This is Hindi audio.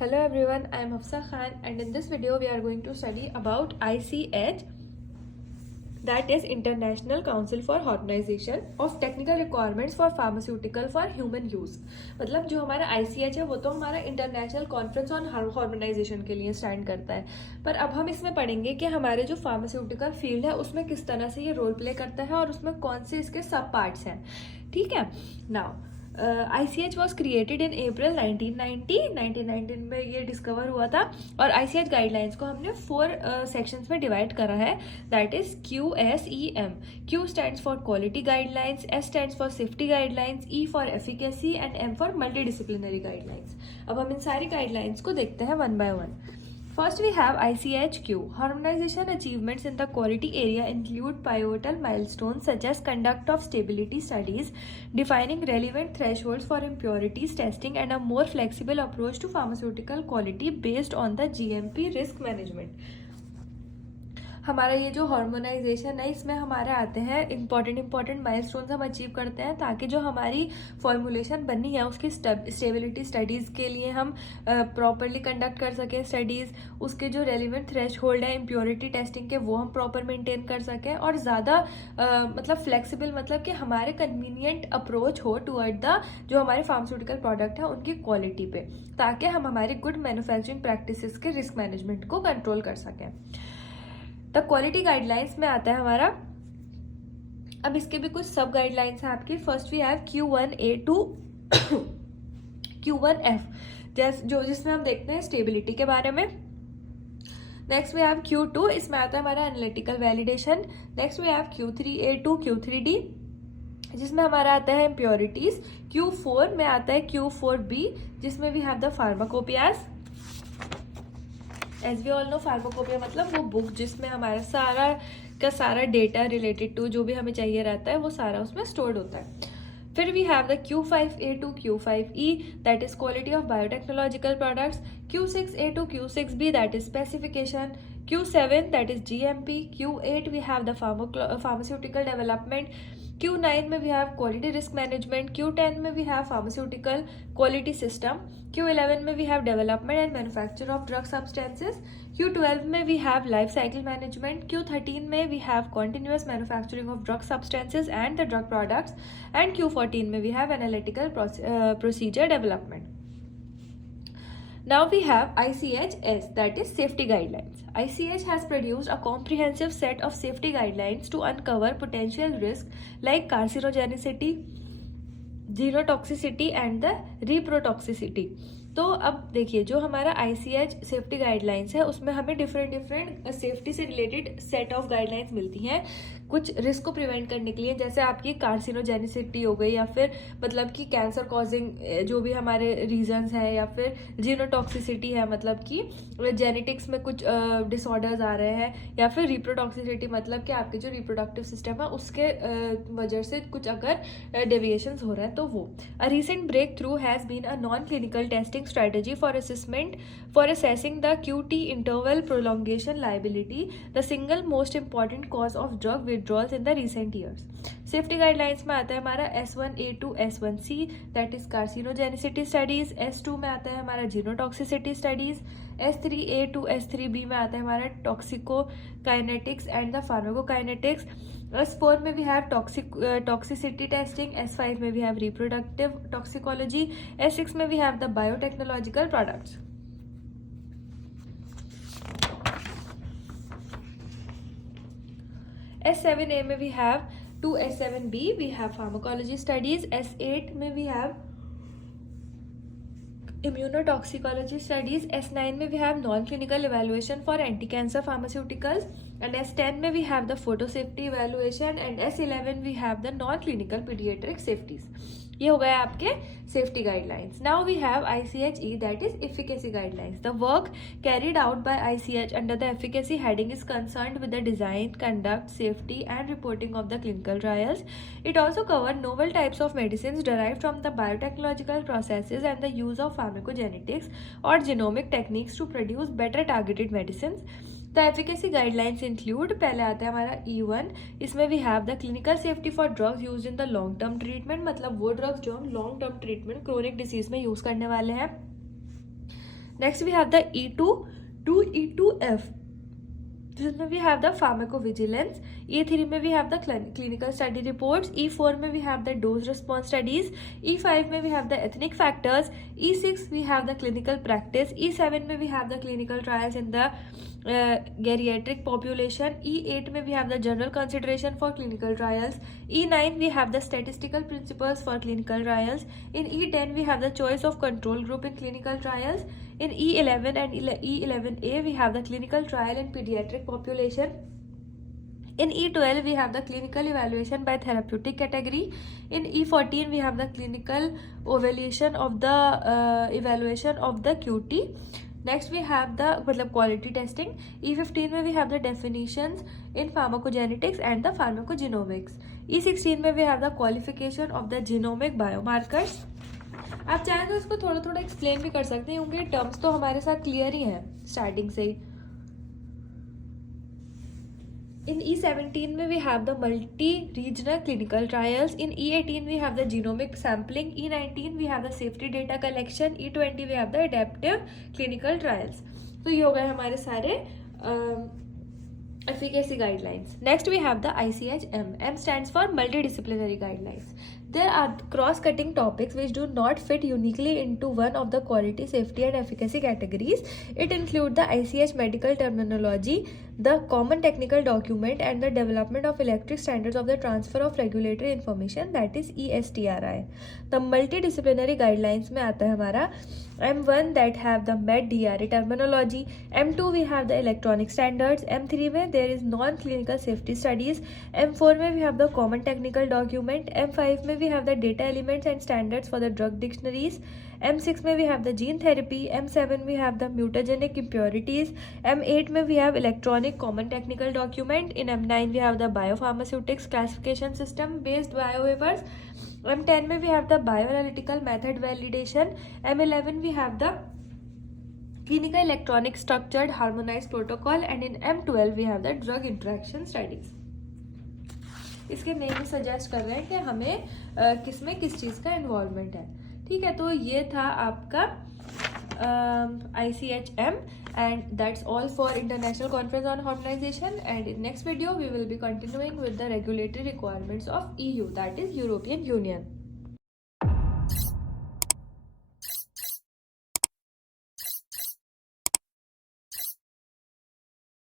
Hello everyone, I am Hafsa Khan and in this video we are going to study about ICH, that is International Council for Harmonization of Technical Requirements for Pharmaceutical for Human Use। मतलब जो हमारा ICH है वो तो हमारा इंटरनेशनल कॉन्फ्रेंस ऑन हार्मोनाइजेशन के लिए स्टैंड करता है, पर अब हम इसमें पढ़ेंगे कि हमारे जो फार्मास्यूटिकल फील्ड है उसमें किस तरह से ये रोल प्ले करता है और उसमें कौन से इसके सब पार्ट्स हैं। ठीक है, now ICH was created in April 1919 में ये डिस्कवर हुआ था और ICH गाइडलाइंस को हमने 4 सेक्शंस में डिवाइड करा है, that is QSEM। Q stands for quality guidelines, S stands for safety guidelines, E for efficacy and M for multidisciplinary guidelines. अब हम इन सारी गाइडलाइंस को देखते हैं one by one. First we have ICH Q. Harmonization achievements in the quality area include pivotal milestones such as conduct of stability studies, defining relevant thresholds for impurities testing and a more flexible approach to pharmaceutical quality based on the GMP risk management. हमारा ये जो हार्मोनाइजेशन है इसमें हमारे आते हैं इंपॉर्टेंट माइलस्टोन्स हम अचीव करते हैं ताकि जो हमारी फॉर्मुलेशन बनी है उसकी स्टेबिलिटी स्टडीज़ के लिए हम प्रॉपरली कंडक्ट कर सकें स्टडीज़, उसके जो रेलिवेंट थ्रेशहोल्ड है इम्प्योरिटी टेस्टिंग के वो हम प्रॉपर मेंटेन कर सकें और ज़्यादा मतलब फ्लेक्सिबल, मतलब कि हमारे कन्वीनियंट अप्रोच हो टुवर्ड द जो हमारे फार्मास्यूटिकल प्रोडक्ट है उनकी क्वालिटी पे, ताकि हम हमारी गुड मैन्युफैक्चरिंग प्रैक्टिसेस के रिस्क मैनेजमेंट को कंट्रोल कर सकें। द क्वालिटी गाइडलाइंस में आता है हमारा, अब इसके भी कुछ सब गाइडलाइंस हैं आपकी। First we have Q1A to Q1F, जो जिसमें हम देखते हैं स्टेबिलिटी के बारे में। नेक्स्ट वी हैव Q2, इसमें आता है हमारा analytical validation. Next we have Q3A to Q3D, जिसमें हमारा आता है इम्प्योरिटीज। Q4 में आता है Q4B, जिसमें we have the pharmacopoeias. As we all know pharmacopoeia मतलब वो बुक जिसमें हमारा सारा का सारा डेटा रिलेटेड टू जो भी हमें चाहिए रहता है वो सारा उसमें स्टोर्ड होता है। फिर we have the Q5A to Q5E, that is quality of biotechnological products. Q6A to Q6B, that is specification. Q7 that is GMP। Q8 we have the pharmaceutical development. Q9 में we have quality risk management. Q10 में we have pharmaceutical quality system. Q11 में we have development and manufacture of drug substances. Q12 में we have life cycle management. Q13 में we have continuous manufacturing of drug substances and the drug products and Q14 में we have analytical procedure development. Now we have ICHS, that is safety guidelines. ICH has produced a comprehensive set of safety guidelines to uncover potential risks like carcinogenicity, genotoxicity and the reprotoxicity. तो अब देखिए जो हमारा ICH सेफ्टी गाइडलाइंस है उसमें हमें डिफरेंट सेफ्टी से रिलेटेड सेट ऑफ गाइडलाइंस मिलती हैं कुछ रिस्क को प्रिवेंट करने के लिए, जैसे आपकी कार्सिनोजेनिसिटी हो गई या फिर मतलब कि कैंसर कॉजिंग जो भी हमारे रीजंस हैं, या फिर जीनोटॉक्सिसिटी है मतलब कि जेनेटिक्स में कुछ डिसऑर्डर्स आ रहे हैं, या फिर रिप्रोटॉक्सिसिटी मतलब कि आपके जो रिप्रोडक्टिव सिस्टम है उसके वजह से कुछ अगर डेविएशंस हो रहे हैं तो वो। A recent breakthrough has been a non clinical testing strategy for assessing the QT interval prolongation liability, the single most important cause of drug withdrawals in the recent years. Safety guidelines में आता है हमारा S1A to S1C, that is carcinogenicity studies। S2 में आता है हमारा genotoxicity studies। S3A to S3B में आता है हमारा toxicokinetics and the pharmacokinetics। S4 में we have toxicity testing। S5 में we have reproductive toxicology। S6 में we have the biotechnological products। S7A में we have to S7B we have pharmacology studies। S8 में we have immunotoxicology studies। S9 में we have non-clinical evaluation for anti-cancer pharmaceuticals and S10 में we have the photo safety evaluation and S11 we have the non-clinical pediatric safeties। ये हो गया आपके safety guidelines. Now we have ICHE, that is efficacy guidelines. The work carried out by ICH under the efficacy heading is concerned with the design, conduct, safety and reporting of the clinical trials. It also cover novel types of medicine derived from the biotechnological processes and the use of pharmacogenetics or genomic techniques to produce better targeted medicines। The efficacy guidelines include, पहले आता है हमारा E1, इसमें we have the clinical safety for drugs used in the long term treatment, मतलब वो ड्रग्स जो हम long term treatment chronic disease में यूज करने वाले हैं। Next we have the E2 to E2F. जिसमें we have the pharmacovigilance. E3 में we have the clinical study reports. E4 में we have the dose response studies. E5 में we have the ethnic factors. E6 we have the clinical practice. E7 में we have the clinical trials in the geriatric population. E8 में we have the general consideration for clinical trials. E9 we have the statistical principles for clinical trials. In E10 we have the choice of control group in clinical trials. In E11 and E11A we have the clinical trial in pediatric population. In E12 we have the clinical evaluation by therapeutic category. In E14 we have the clinical evaluation of the QT. Next we have the quality testing. E15 में we have the definitions in pharmacogenetics and the pharmacogenomics. E16 में we have the qualification of the genomic biomarkers. आप चाहें तो इसको थोड़ा थोड़ा एक्सप्लेन भी कर सकते हैं क्योंकि टर्म्स तो हमारे साथ क्लियर ही हैं स्टार्टिंग से ही. In E17 में we have the multi-regional clinical trials. In E18 we have the genomic sampling. E19 we have the safety data collection. E20 we have the adaptive clinical trials. तो ये हो गए हमारे सारे efficacy guidelines. Next we have the ICH M. M stands for Multidisciplinary Guidelines. There are cross-cutting topics which do not fit uniquely into one of the quality, safety and efficacy categories. It includes the ICH medical terminology, the common technical document and the development of electric standards of the transfer of regulatory information, that is ESTRI. The multidisciplinary guidelines में आता है हमारा M1 that have the med-DRA terminology. M2 we have the electronic standards. M3 में there is non-clinical safety studies. M4 में we have the common technical document. M5 में we have the data elements and standards for the drug dictionaries. M6 में we have the gene therapy. M7 we have the mutagenic impurities. M8 में we have electronic common technical document. In M9 we have the biopharmaceutics classification system based biowaivers. M10 में we have the bioanalytical method validation. M11 we have the clinical electronic structured harmonized protocol and in M12 we have the drug interaction studies. इसके मेन सजेस्ट कर रहे हैं कि हमें किसमें किस चीज़ का इन्वॉल्वमेंट है. ठीक है, तो ये था आपका ICHM and that's all for International Conference on Harmonization, and in next video we will be continuing with the regulatory requirements of EU, that is European Union.